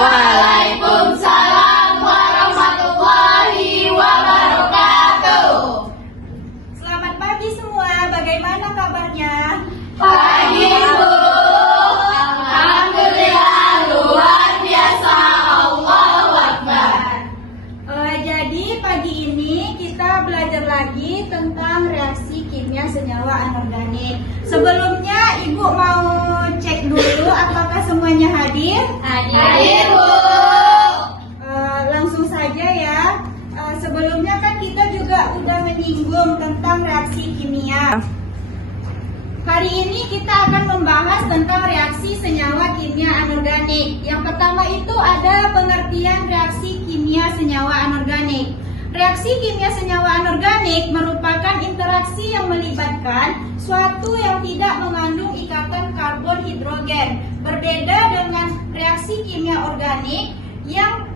Waalaikumsalam warahmatullahi wabarakatuh. Selamat pagi semua, bagaimana kabarnya? Pagi Bu, alhamdulillah luar biasa, Allahu Akbar. Jadi pagi ini kita belajar lagi tentang reaksi kimia senyawa anorganik. Sebelumnya Ibu mau cek dulu apakah semuanya hadir? Hadir Bu. Langsung saja ya. Sebelumnya kan kita juga udah menyinggung tentang reaksi kimia. Hari ini kita akan membahas tentang reaksi senyawa kimia anorganik. Yang pertama itu ada pengertian reaksi kimia senyawa anorganik. Reaksi kimia senyawa anorganik merupakan interaksi yang melibatkan suatu yang tidak mengandung ikatan karbon hidrogen. Berbeda dengan reaksi kimia organik yang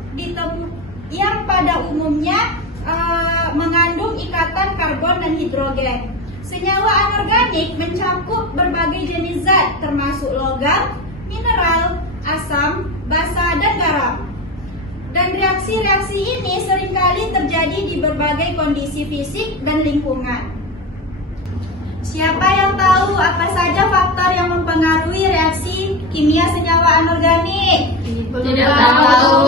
pada umumnya mengandung ikatan karbon dan hidrogen. Senyawa anorganik mencakup berbagai jenis zat termasuk logam, mineral, asam, basa, dan garam. Dan reaksi-reaksi ini seringkali terjadi di berbagai kondisi fisik dan lingkungan. Siapa yang tahu apa saja faktor yang mempengaruhi reaksi kimia senyawa anorganik? Tidak tahu.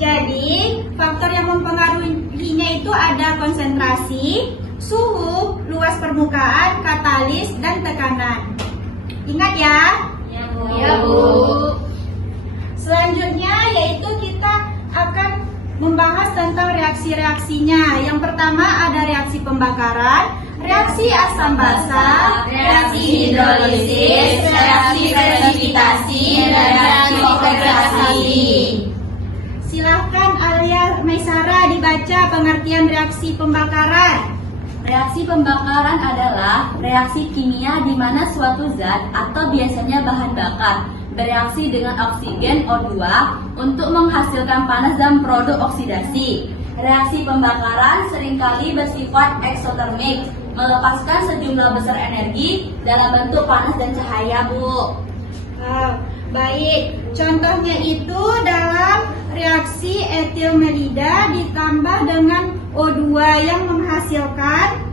Jadi, faktor yang mempengaruhinya itu ada konsentrasi, suhu, luas permukaan, katalis, dan tekanan. Ingat ya? Ya Bu. Selanjutnya yaitu kita akan membahas tentang reaksi-reaksinya. Yang pertama ada reaksi pembakaran, reaksi asam basa, Reaksi hidrolisis, reaksi presipitasi, dan reaksi oksigenasi. Silahkan Alia Maisara dibaca pengertian reaksi pembakaran. Reaksi pembakaran adalah reaksi kimia di mana suatu zat atau biasanya bahan bakar bereaksi dengan oksigen O2 untuk menghasilkan panas dan produk oksidasi. Reaksi pembakaran seringkali bersifat eksotermik, melepaskan sejumlah besar energi dalam bentuk panas dan cahaya, Bu. Baik, contohnya itu dalam reaksi etilmelida ditambah dengan O2 yang menghasilkan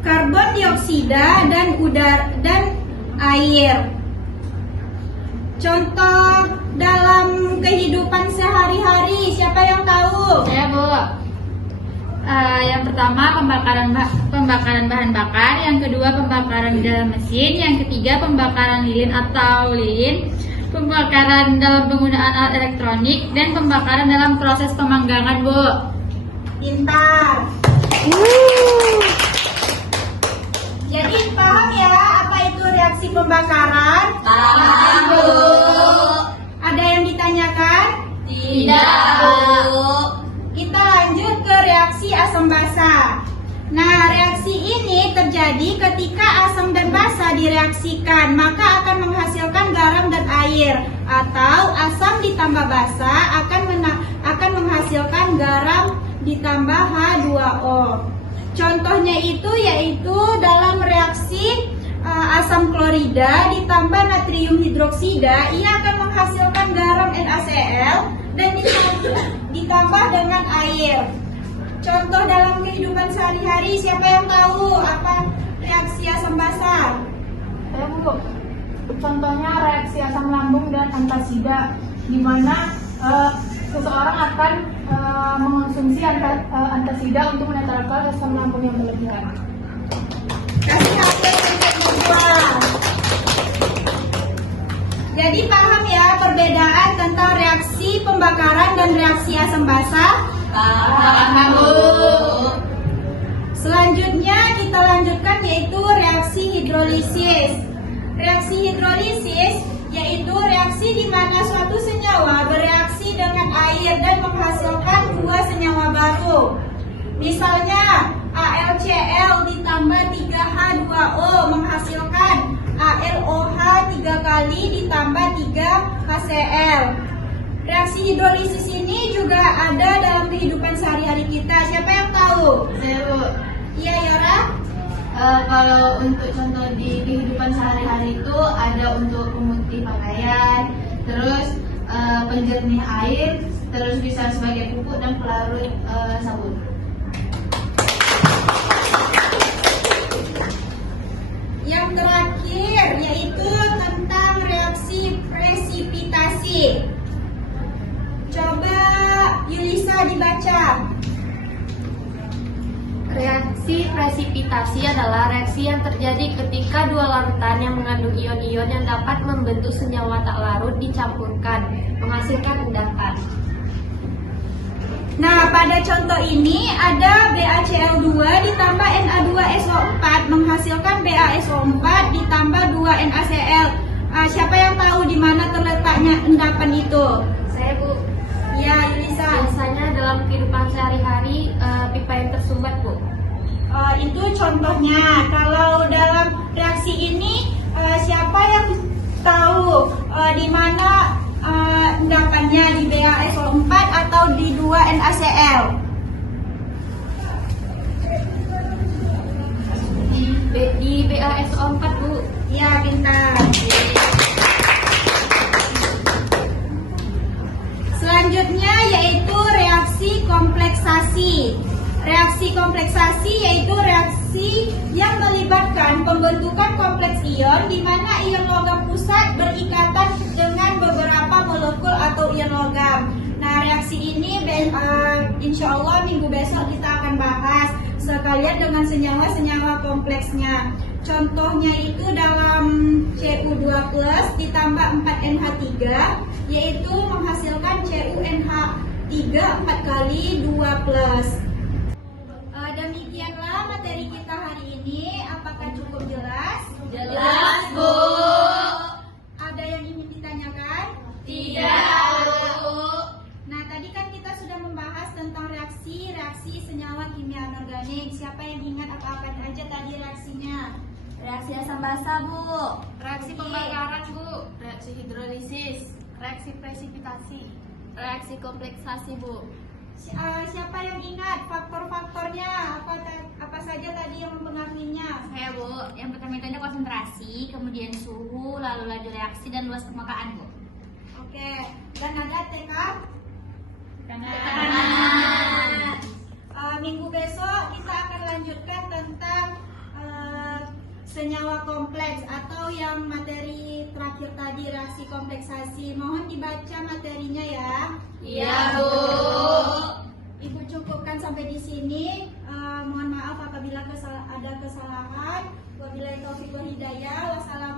karbon dioksida dan udara dan air. Contoh dalam kehidupan sehari-hari, siapa yang tahu? Saya Bu. Yang pertama pembakaran bahan bakar, yang kedua pembakaran di dalam mesin, yang ketiga pembakaran lilin atau lilin, pembakaran dalam penggunaan alat elektronik, dan pembakaran dalam proses pemanggangan, Bu. Pintar. Jadi paham ya apa itu reaksi pembakaran? Paham Bu. Ada yang ditanyakan? Tidak Bu. Kita lanjut ke reaksi asam basa. Nah, reaksi ini terjadi ketika asam dan basa direaksikan, maka akan menghasilkan garam dan air, atau asam ditambah basa akan menghasilkan garam ditambah H2O. Contohnya itu yaitu dalam reaksi asam klorida ditambah natrium hidroksida, ia akan menghasilkan garam NaCl dan ditambah dengan air. Contoh dalam kehidupan sehari-hari, siapa yang tahu apa reaksi asam basa? Saya Bu, contohnya reaksi asam lambung dan antasida, di mana seseorang akan mengonsumsi antasida untuk menetralkan asam lambung yang berlebihan. Kasih HP untuk berdua. Jadi paham ya perbedaan tentang reaksi pembakaran dan reaksi asam basa? Paham Bu. Selanjutnya kita lanjutkan yaitu reaksi hidrolisis. Reaksi hidrolisis yaitu reaksi di mana suatu senyawa bereaksi dengan air dan menghasilkan dua senyawa baru. Misalnya AlCl ditambah 3H2O menghasilkan AlOH 3 kali ditambah 3 HCl. Reaksi hidrolisis ini juga ada dalam kehidupan sehari-hari kita. Siapa yang tahu? Saya Bu. Iya, Yora? Kalau untuk contoh di kehidupan sehari-hari itu ada untuk pemutih pakaian, terus penjernih air, terus bisa sebagai pupuk dan pelarut sabun. Yang terakhir yaitu tentang reaksi presipitasi. Coba Yulisa dibaca. Reaksi presipitasi adalah reaksi yang terjadi ketika dua larutan yang mengandung ion-ion yang dapat membentuk senyawa tak larut dicampurkan, menghasilkan endapan. Nah, pada contoh ini ada BaCl2 ditambah Na2SO4 menghasilkan BaSO4 ditambah 2NaCl. Siapa yang tahu di mana terletaknya endapan itu? Saya, Bu. Ya, Yulisa. Biasanya dalam kehidupan sehari-hari pipa yang tersumbat, Bu. Itu contohnya. Kalau dalam reaksi ini siapa yang tahu di mana endapannya, di BaSO4 atau di 2NaCl? Di BaSO4, Bu. Ya, pintar. Selanjutnya yaitu reaksi kompleksasi. Reaksi kompleksasi yaitu reaksi yang melibatkan pembentukan kompleks ion di mana ion logam pusat berikatan dengan beberapa molekul atau ion logam. Nah, reaksi ini insya Allah minggu besok kita akan bahas sekalian dengan senyawa-senyawa kompleksnya. Contohnya itu dalam Cu2+ ditambah 4NH3 yaitu menghasilkan CuNH3 4 kali 2+. Demikianlah materi kita hari ini. Apakah cukup jelas? Jelas, Bu. Ada yang ingin ditanyakan? Tidak, Bu. Nah, tadi kan kita sudah membahas tentang reaksi senyawa kimia anorganik. Siapa yang ingat apa-apa aja tadi reaksinya? Reaksi asam basa, Bu. Reaksi pembakaran, Bu. Reaksi hidrolisis. Reaksi presipitasi. Reaksi kompleksasi, Bu. Siapa yang ingat faktor-faktornya? Apa saja tadi yang mempengaruhinya? Saya, Bu. Yang pertama itu ada konsentrasi, kemudian suhu, lalu laju reaksi dan luas permukaan, Bu. Oke, dan ada tekad? Minggu besok kita akan lanjutkan tentang senyawa kompleks atau yang materi terakhir tadi, reaksi kompleksasi. Mohon dibaca materinya ya. Iya, Bu. Ibu cukupkan sampai di sini. Mohon maaf apabila ada kesalahan. Wabillahi taufiq wal hidayah. Wassalamualaikum.